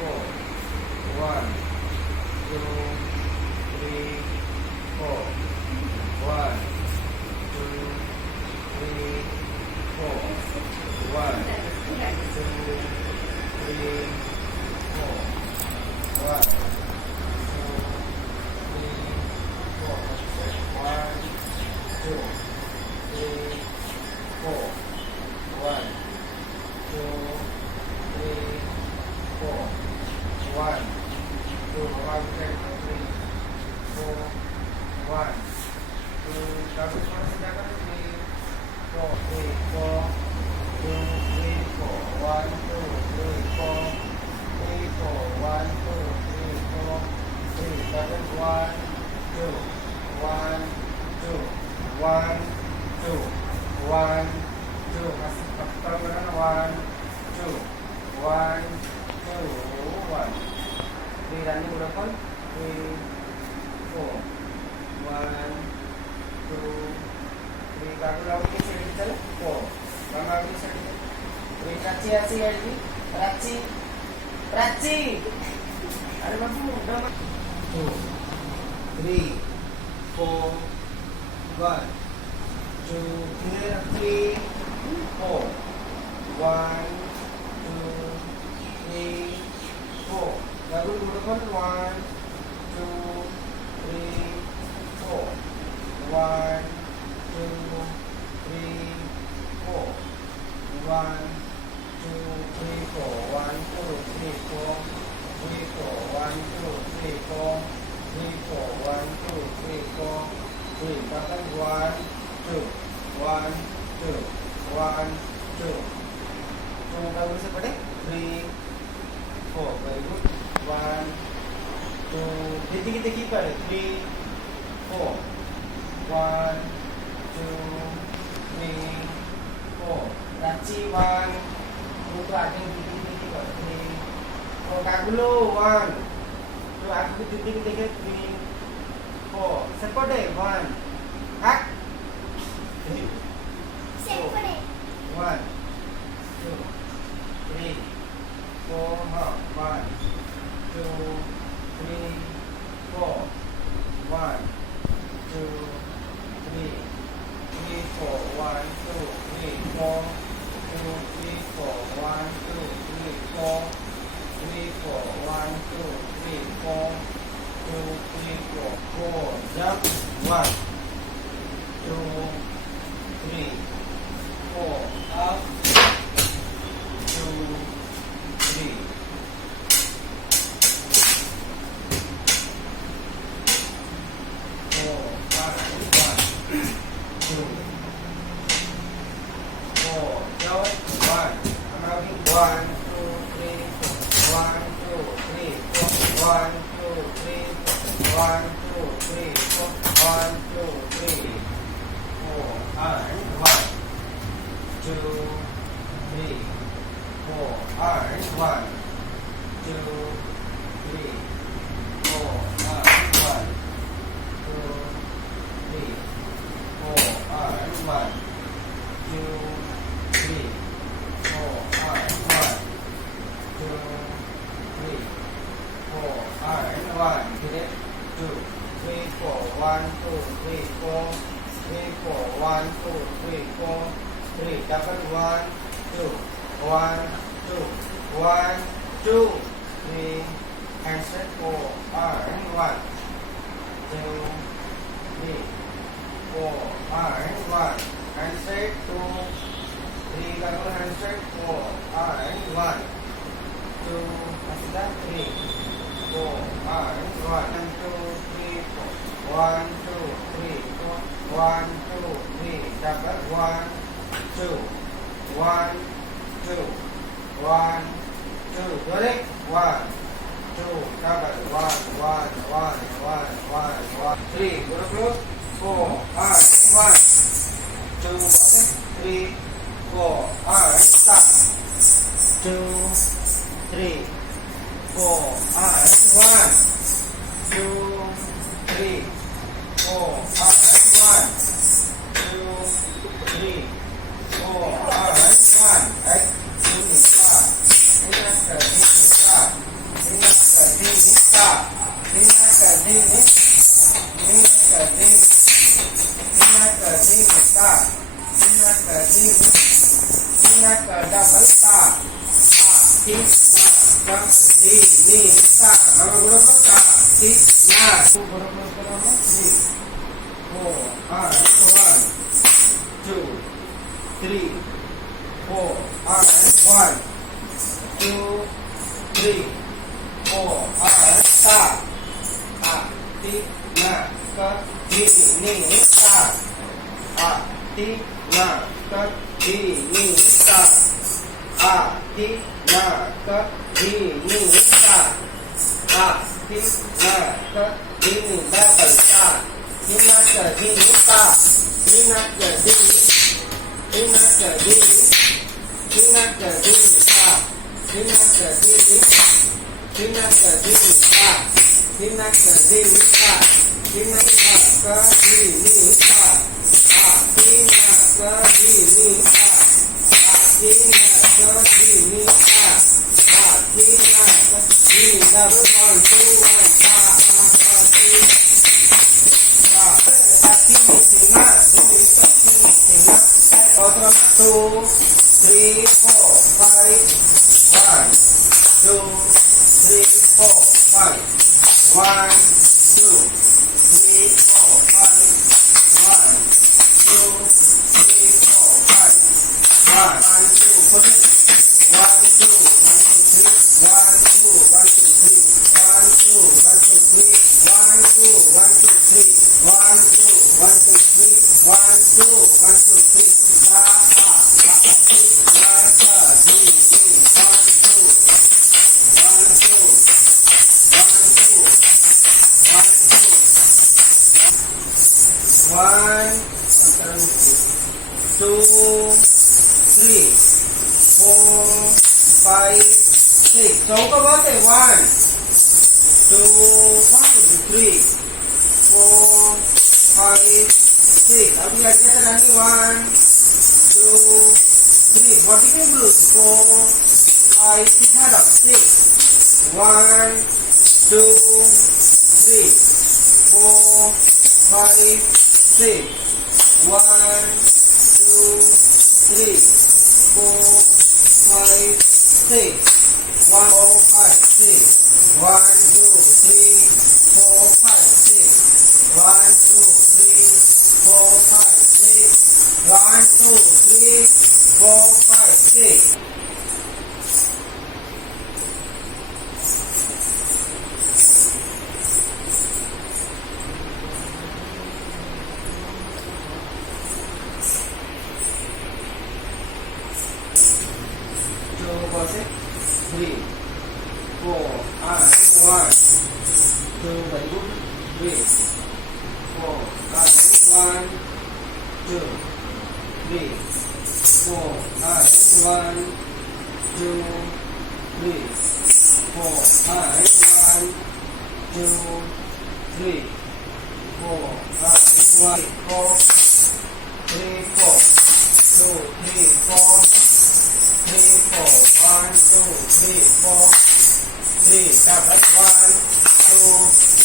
four. One, two, three, four. One, two, three, four. One, two, three, four. One, two, three, four. One, two, three, four. One, two, three, four. One, two, one, three, four. One, two, double one, three, four, three, four. Two, three, four. One, two, three, four. Three, four. One, two, three, four. Three, double one, two. One, two. One, two. One, two. Masih faktor kan? One, two. One, two. One. Three running berapa? Three, four. One, two, three. Kamu lagi sedikit saja. Four. Kamu lagi sedikit. Three. Prachi asih lagi. Prachi. Prachi. Ada mampu udah. Two, three, four. One, two, three, four. One, two, three, four. Lalu gunakan one, two, three, four. One, two, three, four. One, two, three, four. One, two, three, four. Three, four. One, two, three, four. Three, four. One, two, three, four. Three. Bahkan one, two. One, two. One, two. Kita bisa pada three, four. Very good. One, two. Jadi kita keep three, four. One, two, three, four. Rachi one. Untuk ada yang titik three. Oh kagulo one. Tu aku titik three, four. Sepode one. Hak. Sepode. One, two, three, four. One, two, three, four. One, two, three, four. One, two, three, four. Two, three, four. One, two, three, four. Three, four. One, two, three, four. Two, three, four. Four. Jump. One, two, three, four. Up. Two, three. Four. One, two, four. Jump. One. I'm having one, two, three, four. One, two, three, four. One, two, three, four. One, two, three, four. One, two, three, four. And one, two, three, four. And one, two, three, four. And one, two, three, four. And one, two, three, four. And one, two, three, four. And one. Two, three, four. One, two, three, four. Three, four. One, two, three, four. Three. Double one, two. One, two. One, two. Three. And straight four. And one, two, three, four. And one. And straight two. Three. Double hand straight four. And one, two. After that three, four. And one. And two, three, four. One, two, three, four. One, two, three. Double one, two. One, two. One, two. Correct. One, two. Double one. Three. Go to close. Four. One, two. Three, four. Stop. Two, three, four. One, two, three, four. One, two, three, four. One. Right. Start. na ka di ni ta. Nama guna ko ta ti na. Tu guna ko nama 3 4 1 2 3 4 ta ta ti na ka di ni ta ti na ka di ni ta ti na ka di ni ta ti na ka di ni double ta ti na ka di ni ta ti na ka di ti na ka di ti na ka di ta ti na ka di ti na ka di ta ti na ka di ta ti na ka di ni ta ti na ka di ni ta ti na ka di ni ta ti na ka di double 1 2 1 ta ti na di ni ta ti na otro 2 3 4 5 1 2 3 4 5 1 2 3 4 5 1 2 3 4 5 1 2 put it 1 2 1 2 3 1 2 1 2 3 1 2 1 2 3 1 2 1 2 3 1 2 1 2 3 1 2 1 2 3 ta ta ta ti na ka di ni 1 2 1 2 1 2 1 2 3 4 5 6 चौका बात है 1 2 1 3 4 5 6 अभी आगे चलानी 1 2 3 body के group 4 5 6 1 2 3 4 5 6 1 2 3 4 5 6 1 4 5 6 1 2 3 4 5 6 1 2 3 4 5 6 1 2 3 4 5 6 3 4 1 2 very good 3 4 1 2 3 4 1 2 3 4 1 2 3 4 1 4 3 4 2 3 4 3 4 1 2 3 4 3 double 1 2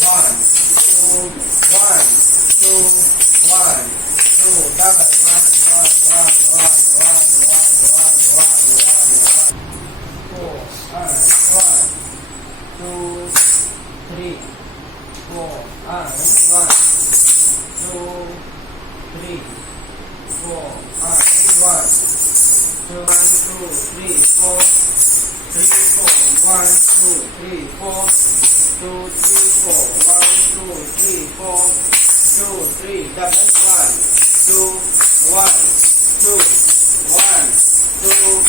1 2 1 2 1 2 double 1 1 1 1 1 1 2 3 4 1 2 3 4 1 2 3 4 3 4 1 2 3 4 2 3 4 1 2 3 4 2 3 double 1 2 1 2 1 2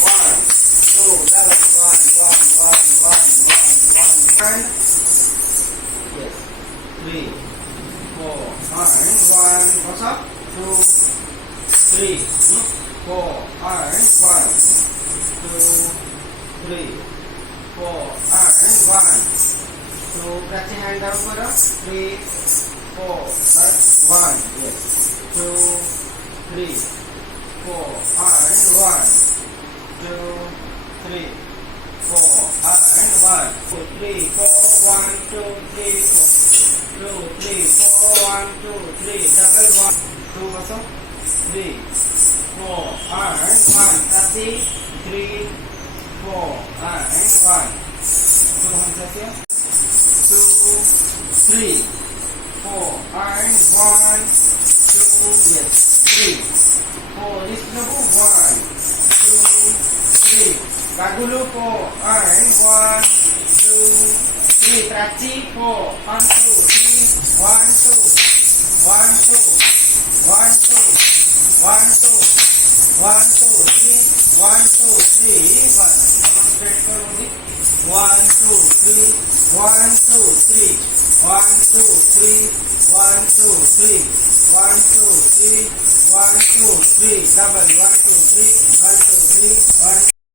1 2 double 1 1 1 1 1 1 yes 3 4 1 what's up 2 3 4 1 2 3 4 1 so press your hand down for 3 4 1 yes 2 3 4 1 2 3 4 1 2 3 4 1 2 3 4 2 3 4 1 2 3 double 1 2 also 3 4 1 3 3 4, and 1. Turunkan saja. 2, 3, 4, and 1, 2, yes, 3. 4, this number 1, 2, 3. Kagulo po, and 1, 2, 3. Trachi po, 1, 2, 3, 1, 2, 1, 2, 1, 2, 1, 2, 1, 2, 3, 1, 2, 3, 1. Straight करोगे. 1, 2, 3, 1, 2, 3, 1, 2, 3, 1, 2, 3, 1, 2, 3, 1, 2, 3. Double 1, 2, 3, 1, 2, 3, 1,